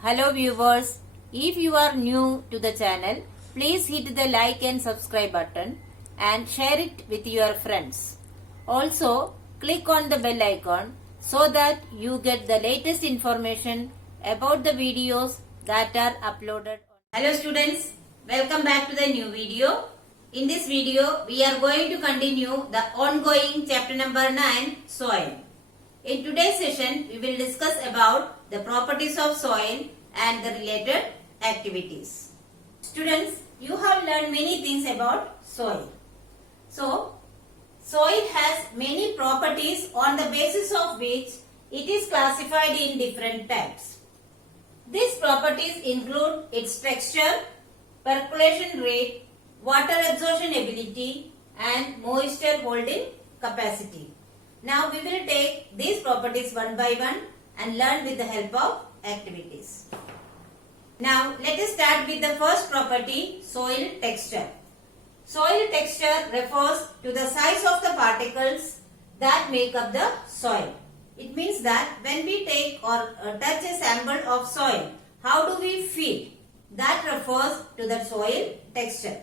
Hello viewers, if you are new to the channel, please hit the like and subscribe button and share it with your friends. Also, click on the bell icon so that you get the latest information about the videos that are uploaded. Hello students, welcome back to the new video. In this video, we are going to continue the ongoing chapter number 9, Soil. In today's session, we will discuss about the properties of soil and the related activities. Students, you have learned many things about soil. So, soil has many properties on the basis of which it is classified in different types. These properties include its texture, percolation rate, water absorption ability and moisture holding capacity. Now we will take these properties one by one and learn with the help of activities. Now let us start with the first property, soil texture. Soil texture refers to the size of the particles that make up the soil. It means that when we take or touch a sample of soil, how do we feel? That refers to the soil texture.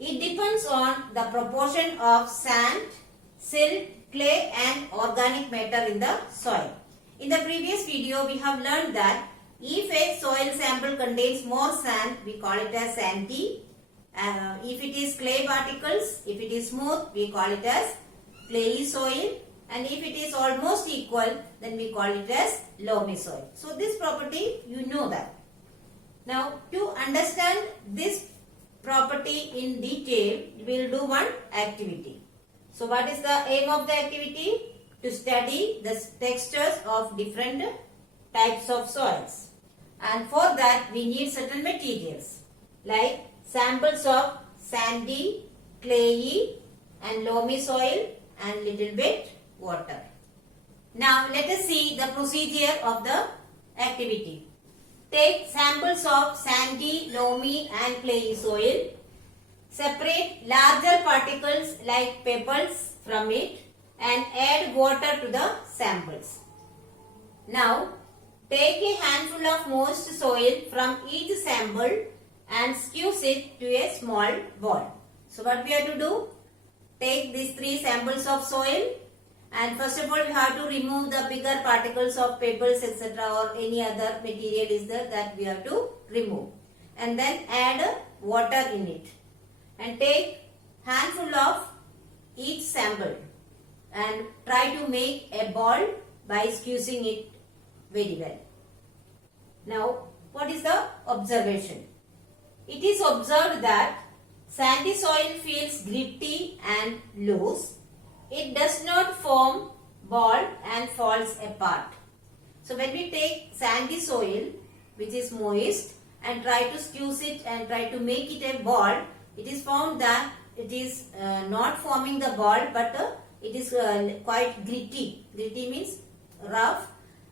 It depends on the proportion of sand, silt, clay and organic matter in the soil. In the previous video, we have learned that if a soil sample contains more sand, we call it as sandy. If it is clay particles, if it is smooth, we call it as clayey soil. And if it is almost equal, then we call it as loamy soil. So this property, you know that. Now, to understand this property in detail, we will do one activity. So what is the aim of the activity? To study the textures of different types of soils. And for that we need certain materials like samples of sandy, clayey and loamy soil and little bit water. Now let us see the procedure of the activity. Take samples of sandy, loamy and clayey soil. Separate larger particles like pebbles from it and add water to the samples. Now, take a handful of moist soil from each sample and squeeze it to a small ball. So, what we have to do? Take these 3 samples of soil and first of all we have to remove the bigger particles of pebbles etc. or any other material is there that we have to remove. And then add water in it. And take handful of each sample and try to make a ball by squeezing it very well. Now, what is the observation? It is observed that sandy soil feels gritty and loose. It does not form ball and falls apart. So, when we take sandy soil which is moist and try to squeeze it and try to make it a ball, it is found that it is not forming the ball but it is quite gritty. Gritty means rough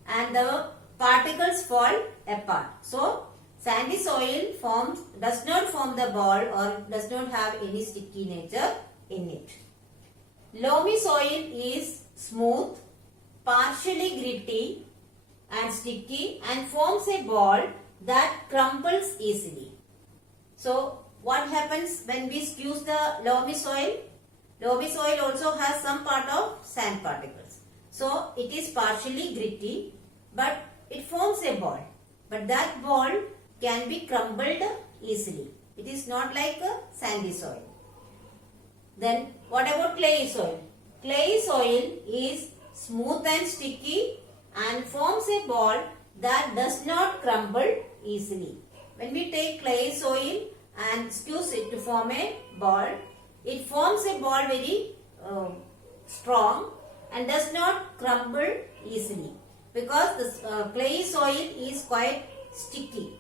and the particles fall apart. So, sandy soil does not form the ball or does not have any sticky nature in it. Loamy soil is smooth, partially gritty and sticky and forms a ball that crumbles easily. So, what happens when we squeeze the loamy soil? Loamy soil also has some part of sand particles. So, it is partially gritty but it forms a ball. But that ball can be crumbled easily. It is not like a sandy soil. Then, what about clayey soil? Clayey soil is smooth and sticky and forms a ball that does not crumble easily. When we take clayey soil and squeeze it to form a ball, it forms a ball very strong and does not crumble easily because the clayey soil is quite sticky.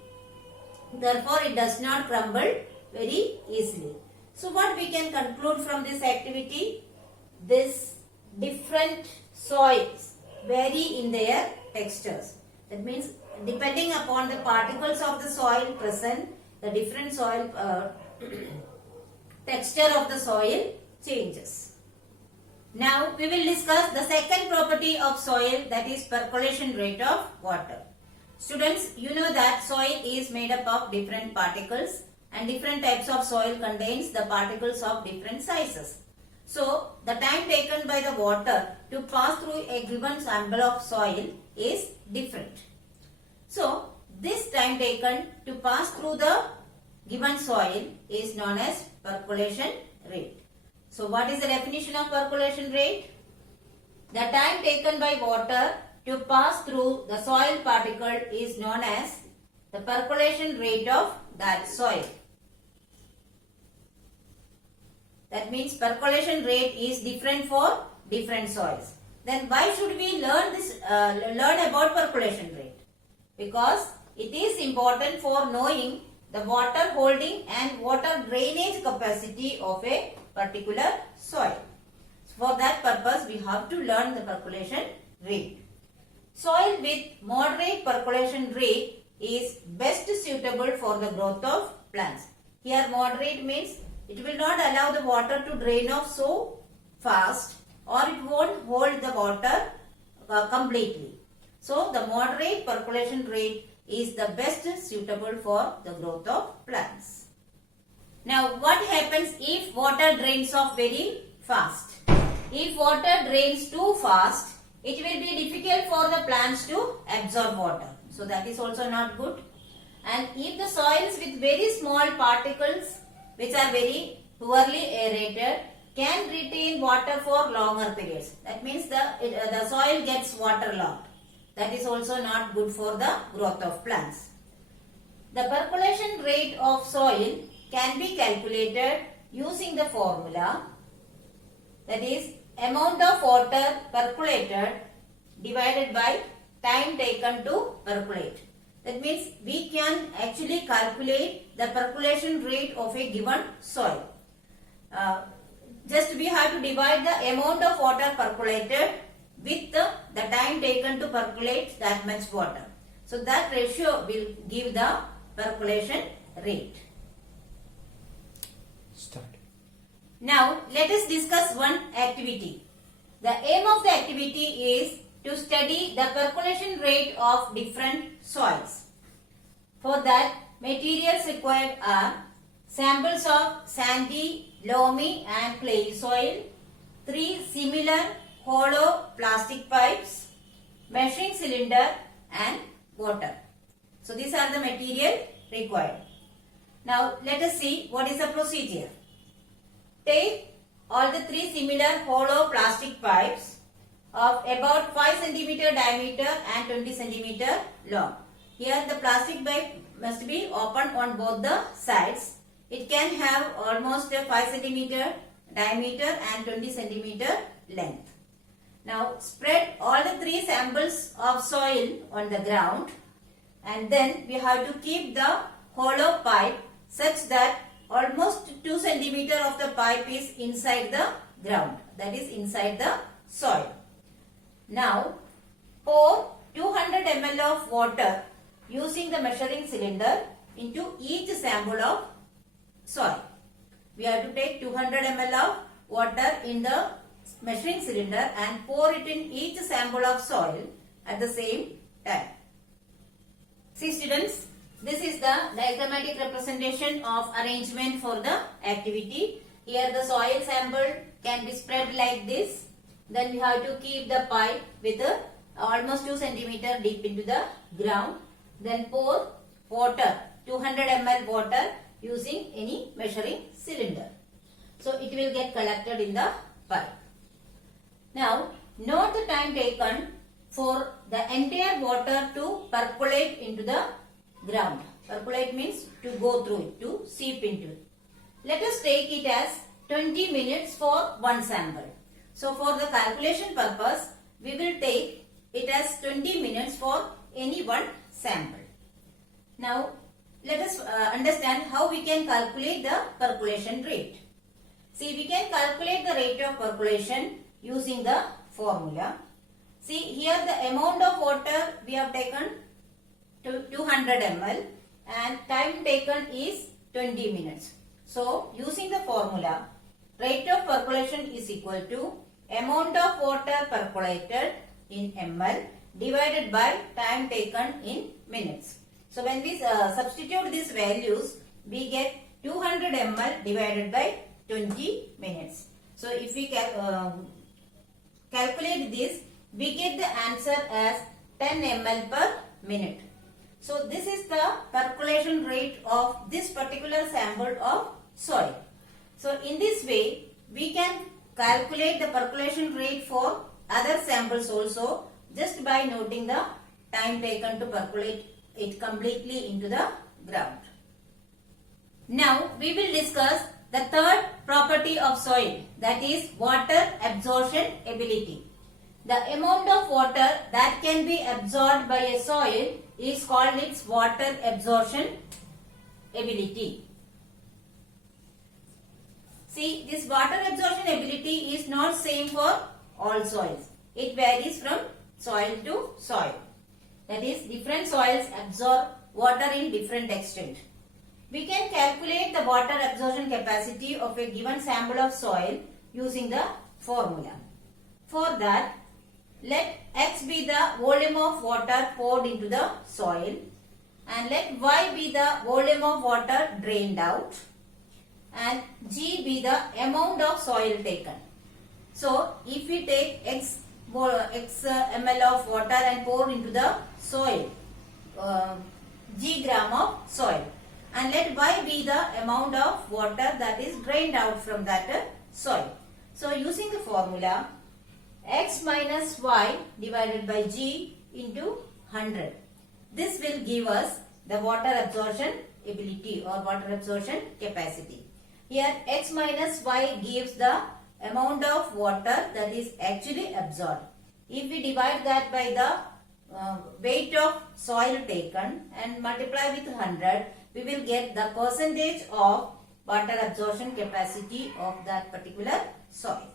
Therefore, it does not crumble very easily. So, what we can conclude from this activity? This different soils vary in their textures. That means depending upon the particles of the soil present, the different soil texture of the soil changes. Now we will discuss the second property of soil, that is percolation rate of water. Students, you know that soil is made up of different particles and different types of soil contains the particles of different sizes. So, the time taken by the water to pass through a given sample of soil is different. So, this time taken to pass through the given soil is known as percolation rate. So, what is the definition of percolation rate? The time taken by water to pass through the soil particle is known as the percolation rate of that soil. That means percolation rate is different for different soils. Then why should we learn about percolation rate? Because it is important for knowing the water holding and water drainage capacity of a particular soil. For that purpose, we have to learn the percolation rate. Soil with moderate percolation rate is best suitable for the growth of plants. Here moderate means it will not allow the water to drain off so fast or it won't hold the water completely. So the moderate percolation rate is the best suitable for the growth of plants. Now what happens if water drains off very fast? If water drains too fast, it will be difficult for the plants to absorb water. So that is also not good. And if the soils with very small particles which are very poorly aerated can retain water for longer periods. That means the soil gets waterlogged. That is also not good for the growth of plants. The percolation rate of soil can be calculated using the formula, that is amount of water percolated divided by time taken to percolate. That means we can actually calculate the percolation rate of a given soil. Just we have to divide the amount of water percolated with the time taken to percolate that much water. So that ratio will give the percolation rate. Start. Now let us discuss one activity. The aim of the activity is to study the percolation rate of different soils. For that, materials required are samples of sandy, loamy and clay soil, 3 similar hollow plastic pipes, measuring cylinder and water. So these are the material required. Now let us see what is the procedure. Take all the 3 similar hollow plastic pipes of about 5 cm diameter and 20 cm long. Here the plastic pipe must be open on both the sides. It can have almost a 5 cm diameter and 20 cm length. Now spread all the 3 samples of soil on the ground and then we have to keep the hollow pipe such that almost 2 cm of the pipe is inside the ground, that is inside the soil. Now pour 200 ml of water using the measuring cylinder into each sample of soil. We have to take 200 ml of water in the measuring cylinder and pour it in each sample of soil at the same time. See students, this is the diagrammatic representation of arrangement for the activity. Here the soil sample can be spread like this. Then we have to keep the pipe with almost 2 cm deep into the ground. Then pour water, 200 ml water using any measuring cylinder. So it will get collected in the pipe. Now note the time taken for the entire water to percolate into the ground. Percolate means to go through it, to seep into it. Let us take it as 20 minutes for one sample. So for the calculation purpose, we will take it as 20 minutes for any one sample. Now let us understand how we can calculate the percolation rate. See, we can calculate the rate of percolation using the formula. See, here the amount of water we have taken to 200 ml and time taken is 20 minutes. So using the formula, rate of percolation is equal to amount of water percolated in ml divided by time taken in minutes. So when we substitute these values, we get 200 ml divided by 20 minutes. So if we calculate this, we get the answer as 10 ml per minute. So this is the percolation rate of this particular sample of soil. So in this way, we can calculate the percolation rate for other samples also just by noting the time taken to percolate it completely into the ground. Now we will discuss the third property of soil, that is water absorption ability. The amount of water that can be absorbed by a soil is called its water absorption ability. See, this water absorption ability is not same for all soils. It varies from soil to soil. That is, different soils absorb water in different extent. We can calculate the water absorption capacity of a given sample of soil using the formula. For that, let X be the volume of water poured into the soil and let Y be the volume of water drained out and G be the amount of soil taken. So, if we take X ml of water and pour into the soil, G gram of soil, and let Y be the amount of water that is drained out from that soil. So, using the formula, X minus Y divided by G into 100. This will give us the water absorption ability or water absorption capacity. Here X minus Y gives the amount of water that is actually absorbed. If we divide that by the weight of soil taken and multiply with 100, we will get the percentage of water absorption capacity of that particular soil.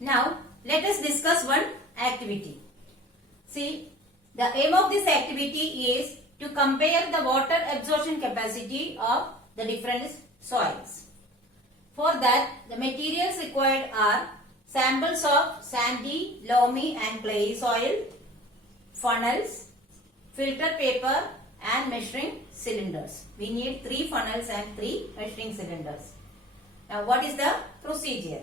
Now, let us discuss one activity. See, the aim of this activity is to compare the water absorption capacity of the different soils. For that, the materials required are samples of sandy, loamy and clayey soil, funnels, filter paper and measuring cylinders. We need 3 funnels and 3 measuring cylinders. Now, what is the procedure?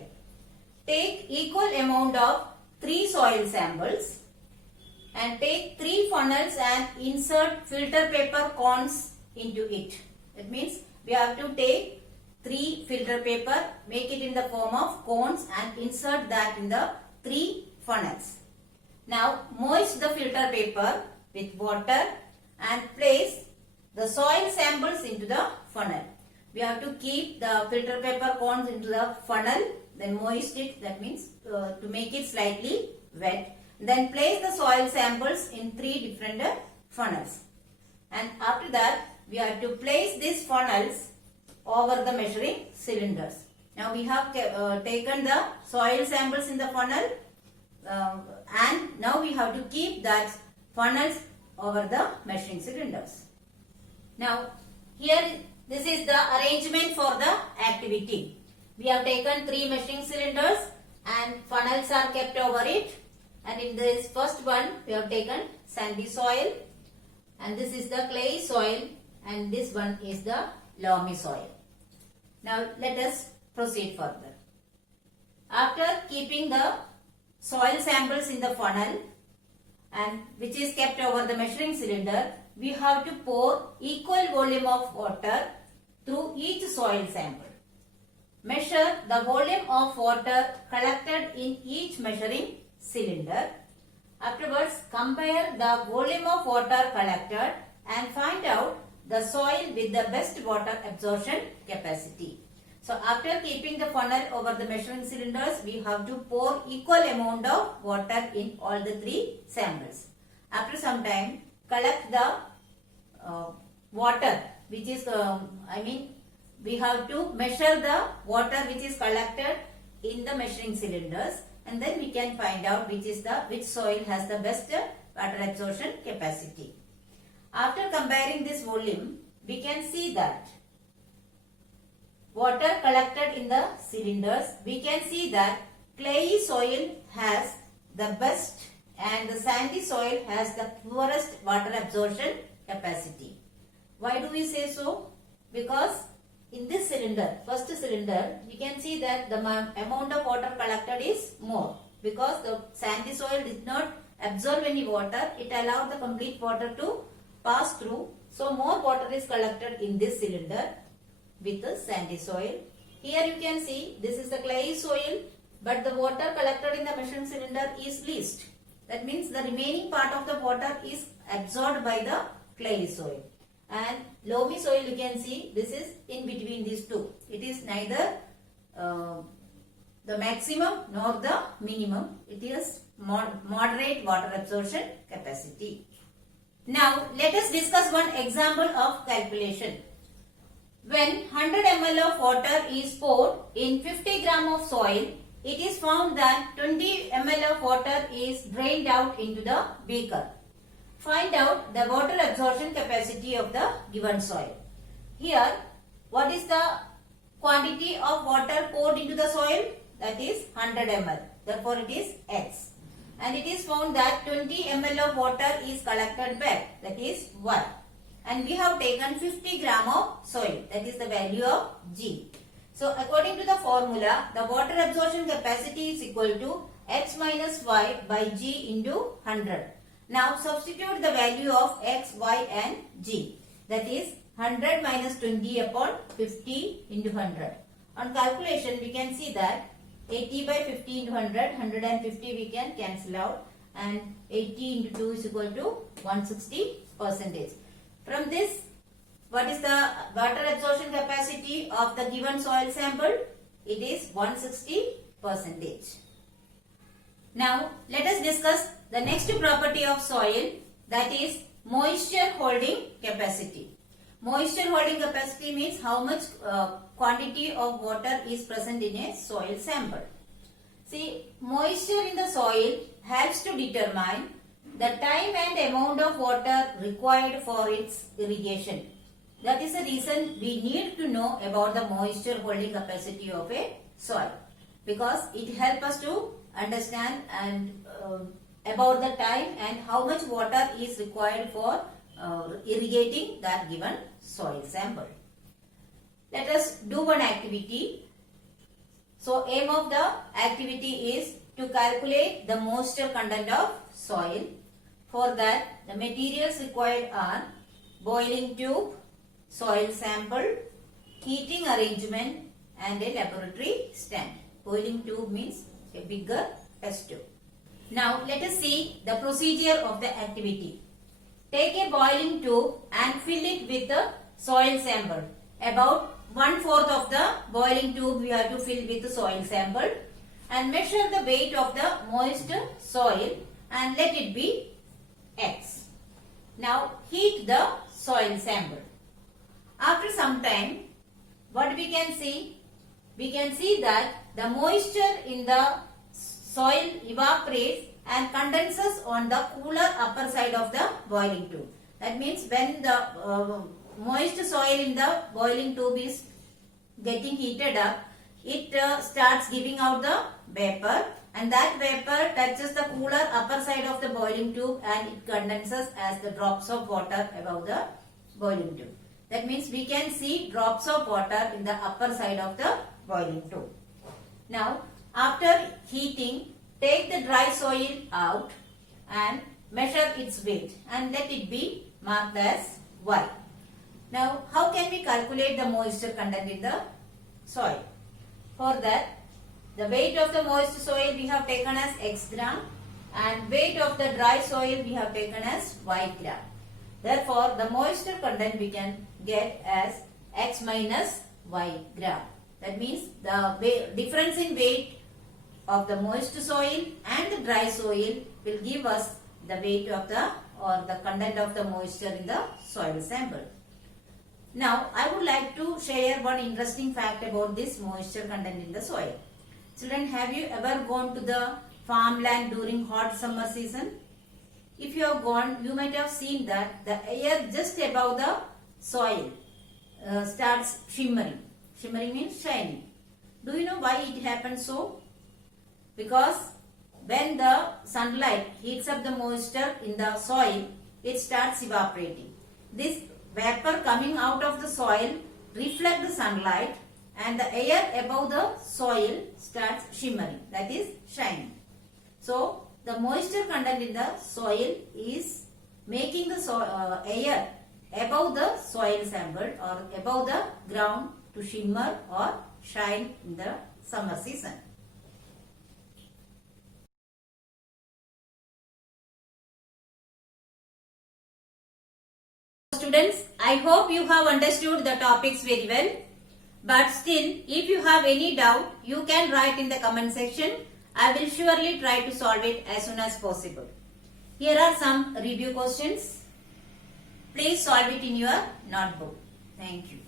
Take equal amount of 3 soil samples and take 3 funnels and insert filter paper cones into it. That means we have to take 3 filter paper, make it in the form of cones and insert that in the 3 funnels. Now moist the filter paper with water and place the soil samples into the funnel. We have to keep the filter paper cones into the funnel, then moist it, that means to make it slightly wet. Then place the soil samples in 3 different funnels. And after that, we have to place these funnels over the measuring cylinders. Now we have taken the soil samples in the funnel and now we have to keep that funnels over the measuring cylinders. Now here this is the arrangement for the activity. We have taken 3 measuring cylinders and funnels are kept over it, and in this first one we have taken sandy soil, and this is the clay soil, and this one is the loamy soil. Now let us proceed further. After keeping the soil samples in the funnel and which is kept over the measuring cylinder, we have to pour equal volume of water through each soil sample. Measure the volume of water collected in each measuring cylinder. Afterwards, compare the volume of water collected and find out the soil with the best water absorption capacity. So after keeping the funnel over the measuring cylinders, we have to pour equal amount of water in all the 3 samples. After some time, collect the water which is, we have to measure the water which is collected in the measuring cylinders, and then we can find out which soil has the best water absorption capacity. After comparing this volume, we can see that water collected in the cylinders, we can see that clayey soil has the best and the sandy soil has the poorest water absorption capacity. Why do we say so? Because in this cylinder, first cylinder, we can see that the amount of water collected is more, because the sandy soil did not absorb any water. It allowed the complete water to pass through. So more water is collected in this cylinder with the sandy soil. Here you can see this is the clay soil, but the water collected in the measuring cylinder is least. That means the remaining part of the water is absorbed by the clay soil. And loamy soil, you can see this is in between these two. It is neither the maximum nor the minimum. It is moderate water absorption capacity. Now let us discuss one example of calculation. When 100 ml of water is poured in 50 gram of soil, it is found that 20 ml of water is drained out into the beaker. Find out the water absorption capacity of the given soil. Here, what is the quantity of water poured into the soil? That is 100 ml. Therefore, it is X. And it is found that 20 ml of water is collected back. That is Y. And we have taken 50 gram of soil. That is the value of G. So, according to the formula, the water absorption capacity is equal to X minus Y by G into 100. Now substitute the value of X, Y and G. That is 100 minus 20 upon 50 into 100. On calculation we can see that 80 by 50 into 100, 150 we can cancel out, and 80 into 2 is equal to 160%. From this, what is the water absorption capacity of the given soil sample? It is 160%. Now let us discuss the next property of soil, that is moisture holding capacity. Moisture holding capacity means how much quantity of water is present in a soil sample. See, moisture in the soil helps to determine the time and amount of water required for its irrigation. That is the reason we need to know about the moisture holding capacity of a soil, because it helps us to understand and about the time and how much water is required for irrigating that given soil sample. Let us do one activity. So aim of the activity is to calculate the moisture content of soil. For that, the materials required are boiling tube, soil sample, heating arrangement and a laboratory stand. Boiling tube means a bigger test tube. Now let us see the procedure of the activity. Take a boiling tube and fill it with the soil sample. About 1/4 of the boiling tube we have to fill with the soil sample, and measure the weight of the moist soil and let it be X. Now heat the soil sample. After some time, what we can see? We can see that the moisture in the soil evaporates and condenses on the cooler upper side of the boiling tube. That means when the moist soil in the boiling tube is getting heated up, it starts giving out the vapor, and that vapor touches the cooler upper side of the boiling tube and it condenses as the drops of water above the boiling tube. That means we can see drops of water in the upper side of the boiling tube. Now, after heating, take the dry soil out and measure its weight and let it be marked as Y. Now, how can we calculate the moisture content in the soil? For that, the weight of the moist soil we have taken as X gram and weight of the dry soil we have taken as Y gram. Therefore, the moisture content we can get as X minus Y gram. That means the difference in weight of the moist soil and the dry soil will give us the weight of the the content of the moisture in the soil sample. Now, I would like to share one interesting fact about this moisture content in the soil. Children, have you ever gone to the farmland during hot summer season? If you have gone, you might have seen that the air just above the soil starts shimmering. Shimmering means shining. Do you know why it happens so? Because when the sunlight heats up the moisture in the soil, it starts evaporating. This vapor coming out of the soil reflect the sunlight and the air above the soil starts shimmering, that is shining. So the moisture content in the soil is making the air above the soil sample or above the ground to shimmer or shine in the summer season. Students, I hope you have understood the topics very well. But still, if you have any doubt, you can write in the comment section. I will surely try to solve it as soon as possible. Here are some review questions. Please solve it in your notebook. Thank you.